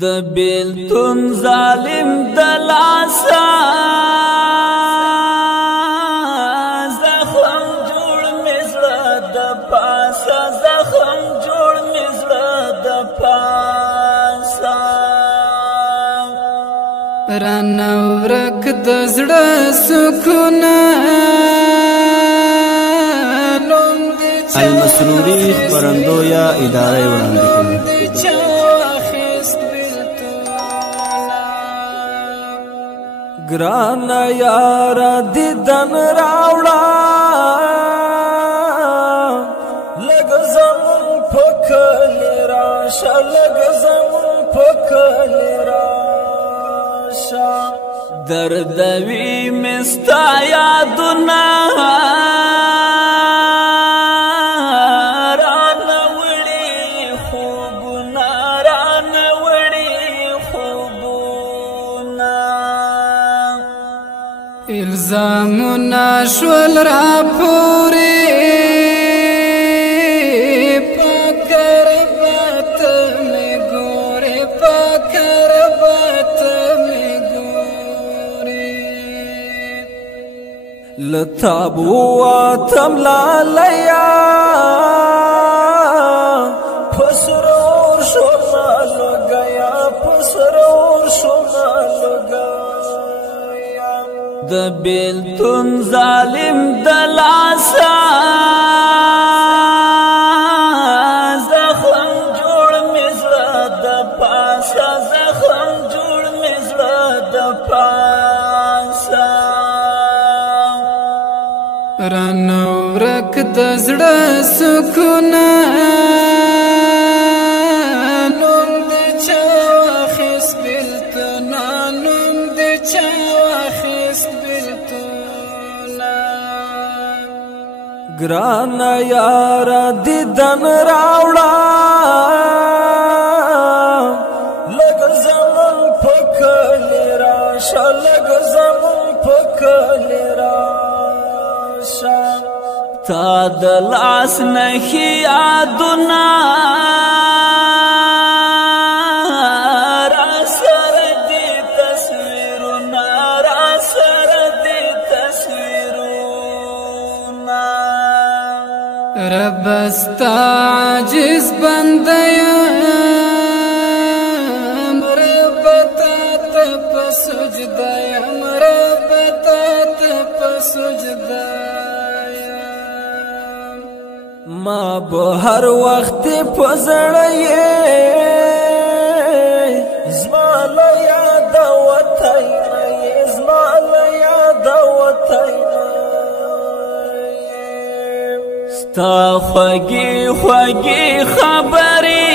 د بیلتون ظالم دلاسا زخم جوړ مزړه د پاسا زخم جوړ مزړه د پاسا رانورک د زړه سکون المسروري خبرندویا اداره وړاندې کوي گرانا یارا دیدن راوڑا لگ زمون پکلی راشا لگ زمون پکلی راشا دردوی مستا یادنا الزامنا شول را پوری پاکر بات میں گورے پاکر بات میں گورے لتابواتم لالیا پسرور شمال گیا پسرور شمال گیا د بیلتون ظالم دلاسا زخم جوړ مزړه د پاسا زخم جوړ مزړه د پاسا رانورک د زړه سکون نوم د چا واخیس بیلتون نوم د چا گرانا یارا دیدن راوڑا لگ زمون پکلی راشا لگ زمون پکلی راشا تا دلاس نخی یادنا رب استا عاجز بندیم رب تات پسجدیم رب تات پسجدیم ما به هر وخت پزړی زما له یاد وتی زما له یاد وتی ستا خوږی خوږی خبرې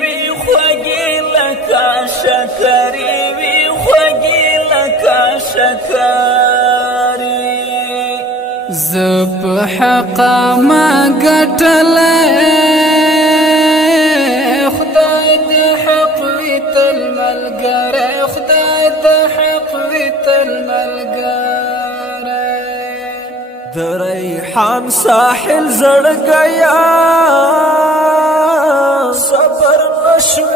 وی خوږی لکه شکرې وی خوږی لکه شکرې زه په حقه ما ګټلی خدای د حق وي تل ملګری خدای د حق وي تل ملګری د ریحان ساحل زړ گیا صبر نشو